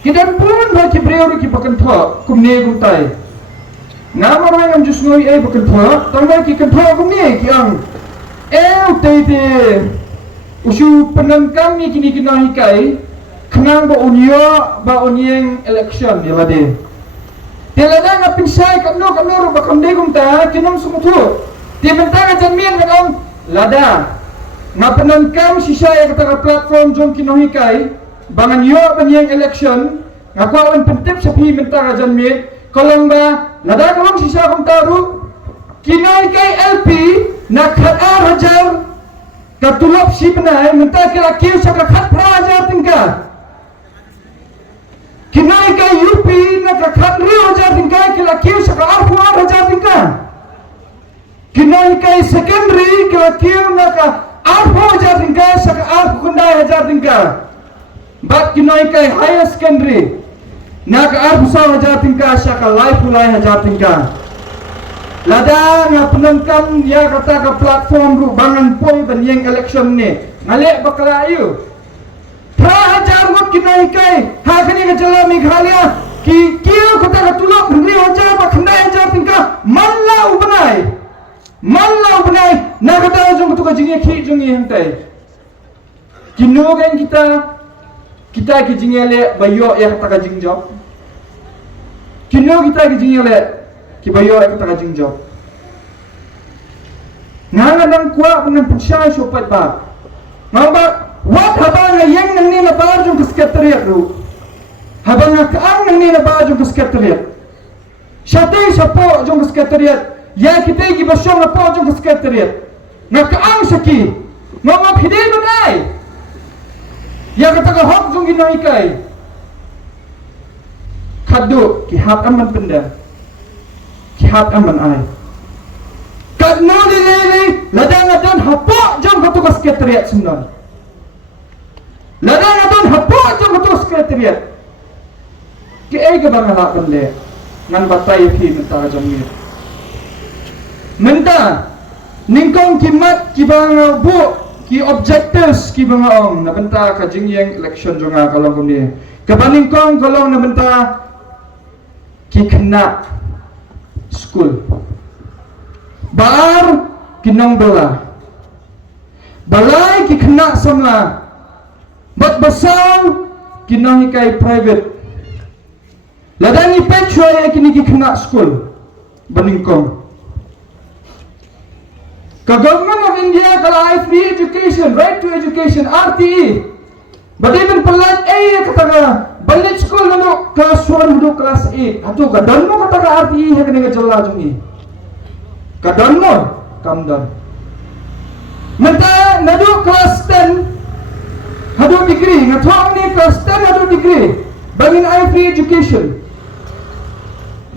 Kidan pun bagi beliau ki pakan thok kumne guntai. Ngam orang yang jus ngoi pakan thok, tambah ki kan thok kumne ki ang. Utai te usu penangkam ni kini kena hikai kenang ba unio ba unieng election ya bade. Telada ngapin sai kat no ba kamde gumta kinong sumutu. Dia mentang ajan mian ngam lada. Ngapenangkam sisa ya kata platform jong kino hikai bangan yo banyang election ngakwawan pentip sapi mentang ajan mian kolong ba lada kolong sisa gumta ru kino hikai LP nak khatar hajar katulop si benai mentang kila kiu sakra khat prajar tingka kinai kai UP nak khat ri hajar tingka kila kiu sakra arfuar hajar tingka kinai kai secondary kila kiu nak arfu hajar tingka sakra arfu kundai hajar tingka bat kinai kai higher secondary nak arfu sa hajar tingka sakra life ulai hajar tingka lada nga penangkam ya kata ke platform ru bangan poi banyang election ni ngalek bakalayu pra hajar mut kinai kai ha kini ke jala Meghalaya ki kiu kata ke tulok ri hajar ba khandai hajar tingka mallau benai na kata jong tu ka jinge ki jong yang tai kinu kan kita ki jingele bayo ya kata ka jingjo kinu kita ki jingele ki bayo ek taka jingjo nganga nang kuat dengan pensyai sopat ba ngamba wat habang yang nang ni na ba jong sekretariat ru habang kaang nang ni na ba jong sekretariat syate sapo jong sekretariat ya kita gi basyong na po jong sekretariat ngakaang saki ngamba phidil banai ya kata ka hok jong ginoi kai khadu ki hak aman penda kihat aman ai kat no lele ladang hapok jam katu ka sekretariat semnon ladang hapok jam katu sekretariat ke ai ke bang hak bende ngan batai ki menta jam ni menta ningkong kimat ki bang bu ki objectives ki bang ong na benta ka jingyang election jonga kalau kumni ke baningkong kalau na benta ki kena school bar kinong bela balai ki kena samla bat basau kinong ikai private ladani pechoy kini ki kena school baningkong ka government of India kala free education right to education RTE but even pelat kata balik school nado kelas 1 nado kelas 8 atu kadon mo kata ka RTE ha kene jalla jungi kadon mo kamdan menta nado kelas 10 hado degree ngathong ni kelas 10 hado degree bangin free education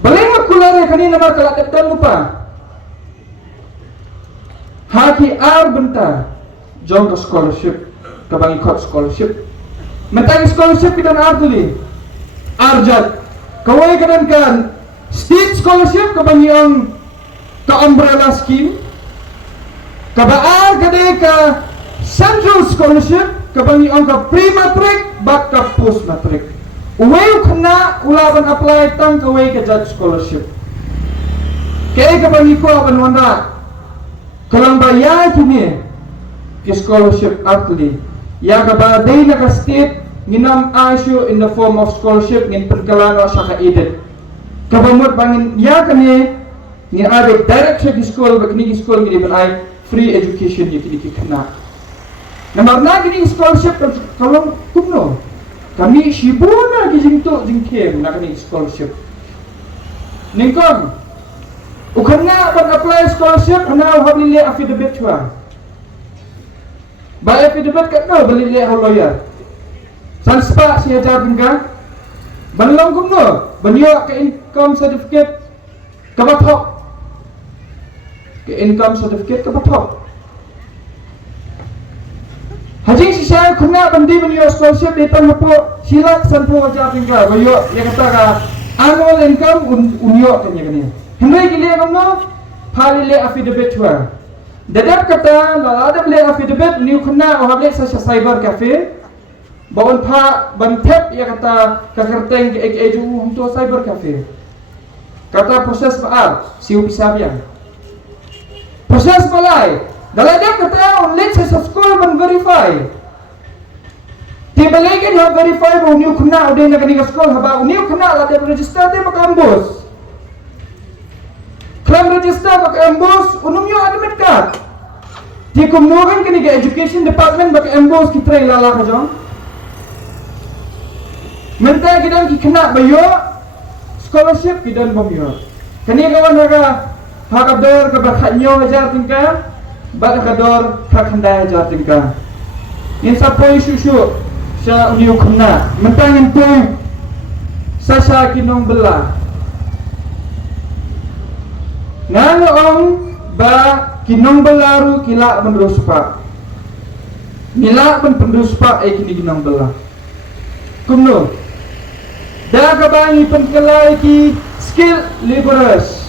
balik makulare kanina ma kala dan lupa haki benta jong ke scholarship ke bangi kot scholarship mentang scholarship kita artuli arjat kawai kan state scholarship ke bangi ang ke umbrella scheme ke baar kade ke central scholarship ke bangi ang ke pre-matric bak ke post-matric uway kena ulaban apply tang kawai ke judge scholarship kaya ke bangi ko aban wanda kalang bayar kini ke scholarship artuli ya ka badai na ka state nginam asyo in the form of scholarship ngin perkalano sa ka-edit kabamot bangin ya kani ni adik direct sa school bagni school ngini banay free education ni kini kikana namarna kini scholarship kalong kumno kami shibuna gijingto jingkem na kani scholarship ningkong ukana ban apply scholarship hana habli le affidavit chwa ba affidavit kat no bali le lawyer sanspa siya jabinga banlong kumno banyo ke income certificate kabathok ke income certificate kabathok haji sisa khuna bandi banyo scholarship detan hapo silat sanpo jabinga bayo ya kata ka annual income unyo kanya kanya hindai gile kumno phali le affidavit chwa dadap kata ladab le affidavit new khuna ohable sa cyber cafe Bawon pa bantep ya kata kakerteng ke eju untuk cyber cafe. Kata proses paar siu pisabian. Proses balai. Dalam dia kata online sa school ban verify. Tiba lagi dia verify bahawa uniu kena udah nak ke school haba uniu kena lah dia register dia pakai ambos. Klam register pakai ambos unumnya admit card. Dia kemudian kini ke education department pakai ambos kita lala kajong. Mentah kita kena bayo scholarship kita bayo. Kini kawan hakador ke bakatnyo hajar tingkah, bakador hakandai hajar tingkah. Ini siapa isu sa uniu kena. Mentah itu sasa kinong belah. Ngaloong ba kinong belaru kila menruspa. Mila pun penruspa kini kinong belah. Kumno. Dah kabangi penkelai ki skill laborers.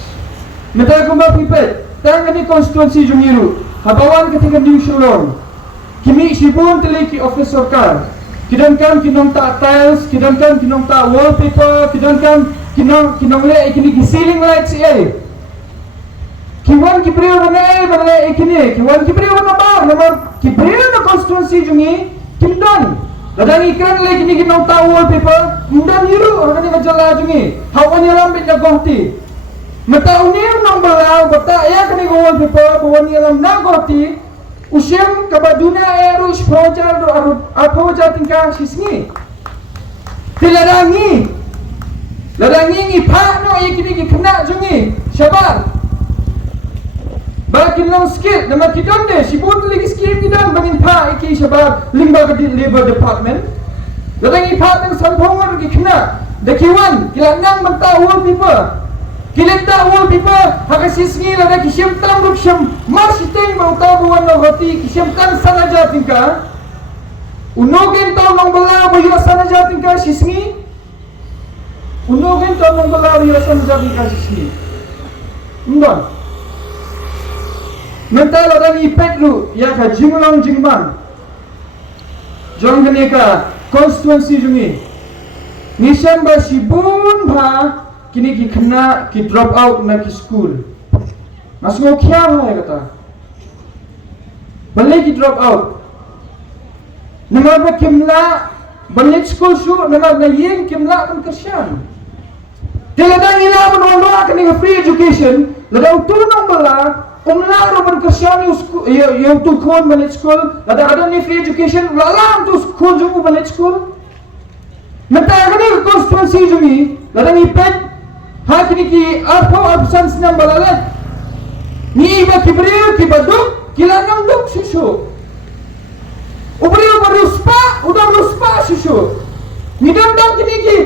Meta kumba pipet. Tang ni konstituensi jungiru. Habawan ketika di Shulong. Kimi sibun teleki office sorkar. Kidankan kinong tak tiles, kidankan kinong tak wallpaper, kidankan kinong le kini ceiling lights eh. Kiwan kibriyo mana ikini kiwan kibriyo mana ba nama kibriyo na konstituensi jungi kimdan dadang ikran lagi kini kinong tahu wallpaper kimdan hiru orang ni kajala jungi hawan yalam benda gohti mata unim nong belau bata ya kini wallpaper hawan yalam na gohti usiam kabaduna erus projar do apojar tingkah sisni tiladangi ladangi pa no ikini kena jungi sabar Bakin lang skill, nama kita ni, si buat lagi skill kita bangin pa iki sebab limba ke labor department. Datang department sampong lagi kena. Dakiwan, kila nang mentah wallpaper. Kila tak wallpaper, hak sisngi lah dah kisim tam ruk sim marsiteng bau tahu buan lo hati kisim tan sana jatingka. Unogin tahu nang belah baju sana jatingka sisngi. Unogin tahu nang belah baju sana jatingka sisngi. Undon. Mentah orang ipet lu, ya ka jinglong jingman. Jong kene ka konstituensi jungi. Nisam ba sibun ba kini ki kena ki drop out na ki school. Masuk kya hai kata. Balik ki drop out. Nama ba kimla balik school shu nama na yeng kimla pun kersian. Tiada ngila pun orang kena free education, ladang tunong bala umlaro man kersian yung tukon balik school, ada ni free education, lalang tu school jungu balik school. Mata kini konstituensi jungi, ladang ipet, hak kini ki absence nang balalat. Ni iba kibriyo kibaduk, kilanang duk susu. Ubriyo baruspa, udang ruspa susu. Ni dam kini ki